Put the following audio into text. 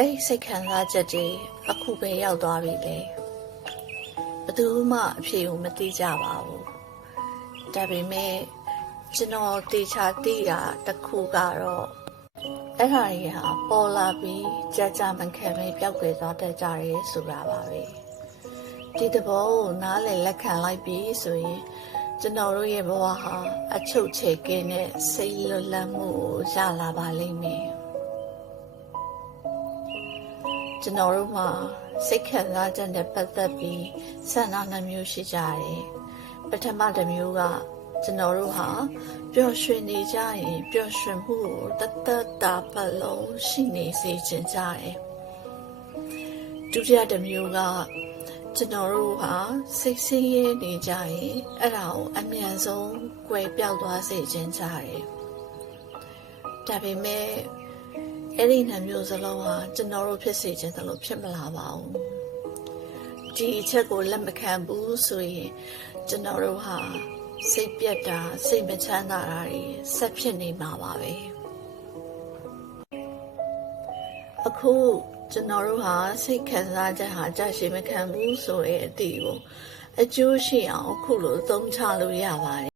အဲ့ဒီစိတ်ခံစားချက်တွေအခုပဲရောက်သွားပြီလေဘယ်သူမှအဖြေကိုမသိကြပါဘူးဒါပေမဲ့ကျွန်တော်တေချာသိတာတစ်ခုကတော့အဲ့ဟာကြီးဟာပေါ်လာပြီးကြာကြာမခံပဲပျောက်ကွယ်သွားတတ်ကြရဲဆိုတာပါပဲဒီတဘောကိုနားလည်လက်ခံလိုက်ပြီဆိုရင်ကျွန်တော်တို့ရဲ့ဘဝဟာအချုပ်ချယ်ကင်းတဲ့စိတ်လွတ်လပ်မှုကိုရလာပါလိမ့်မယ် ကျွန်တော်တို့မှာစိတ်ခံစားချက်နဲ့ပတ်သက်ပြီးဆန္ဒနှမျိုးရှိကြတယ်ပထမတစ်မျိုးကကျွန်တော်တို့ဟာပျော်ရွှင်နေကြရင်ပျော်ရွှင်မှုကိုတသက်တာပတ်လုံးရှိနေစေချင်ကြတယ်ဒုတိယတစ်မျိုးကကျွန်တော်တို့ဟာစိတ်ဆင်းရဲနေကြရင်အဲ့ဒါကိုအမြန်ဆုံးကွယ်ပြောက်သွားစေချင်ကြတယ်ဒါပေမဲ့ အဲ့ဒီနှမျိုးစလုံးဟာကျွန်တော်တို့ဖြစ်စေချင်တယ်လို့ဖြစ်မလာပါဘူးဒီအချက်ကိုလက်မခံဘူးဆိုရင်ကျွန်တော်တို့ဟာစိတ်ပြက်တာစိတ်မချမ်းသာတာတွေဆက်ဖြစ်နေမှာပါပဲအခုကျွန်တော်တို့ဟာစိတ်ခံစားချက်ဟာကြာရှည်မခံဘူးဆိုတဲ့အတီကိုအကျိုးရှိအောင်အခုလိုသုံးချလို့ရပါတယ်